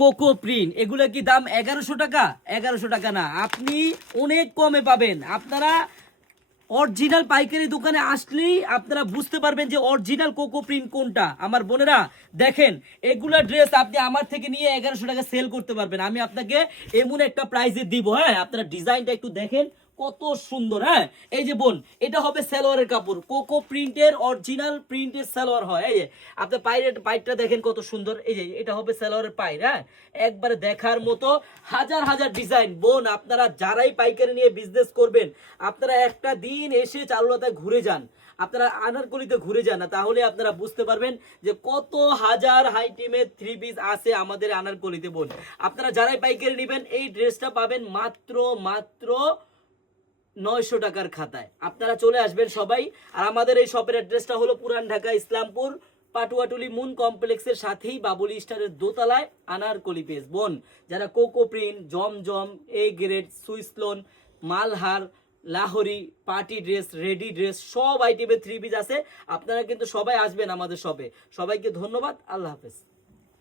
Cocoa print, এগুলো কি দাম 1100 টাকা? 1100 টাকা না, আপনি অনেক কমে পাবেন। আপনারা অরিজিনাল পাইকারি দোকানে আসলেই আপনারা বুঝতে পারবেন যে অরিজিনাল কোকো প্রিন্ট কোনটা। আমার বোনেরা দেখেন, এগুলা ড্রেস আপনি আমার থেকে নিয়ে 1100 টাকা সেল করতে পারবেন। আমি আপনাকে এমন একটা প্রাইসে দিব। হ্যাঁ, আপনারা ডিজাইনটা একটু দেখেন কত সুন্দর। হ্যাঁ, এই যে বোন, এটা হবে সালোয়ারের কাপড়, কোকো প্রিন্টের অরিজিনাল প্রিন্টের সালোয়ার হয়। এই যে আপনি পাইটটা দেখেন কত সুন্দর। এই যে এটা হবে সালোয়ারের পাইর। হ্যাঁ, একবারে দেখার মতো হাজার হাজার ডিজাইন। বোন, আপনারা যারাই পাইকারি নিয়ে বিজনেস করবেন, আপনারা একটা দিন এসে চারুলতায় ঘুরে যান, আপনারা আনারকলিতে ঘুরে যান না, তাহলে আপনারা বুঝতে পারবেন যে কত হাজার হাইটিমের থ্রি পিস আছে আমাদের আনারকলিতে। বোন, আপনারা যারাই পাইকারি নেবেন এই ড্রেসটা পাবেন মাত্র মাত্র 900 টাকার খাতায়। আপনারা চলে আসবেন সবাই। আর আমাদের এই শপের অ্যাড্রেসটা হলো পুরান ঢাকা ইসলামপুর পাটুয়াটুলি মুন কমপ্লেক্সের সাথেই বাবুলি স্টারের দোতলায় আনারকলি পেজ। বোন, যারা cocoa print, Zamzam, A grade, সুইসলোন, Malhar, Lahori, party dress, ready dress, সব আইটেমের থ্রি পিস আছে। আপনারা কিন্তু সবাই আসবেন আমাদের শপে। সবাইকে ধন্যবাদ। আল্লাহ হাফেজ।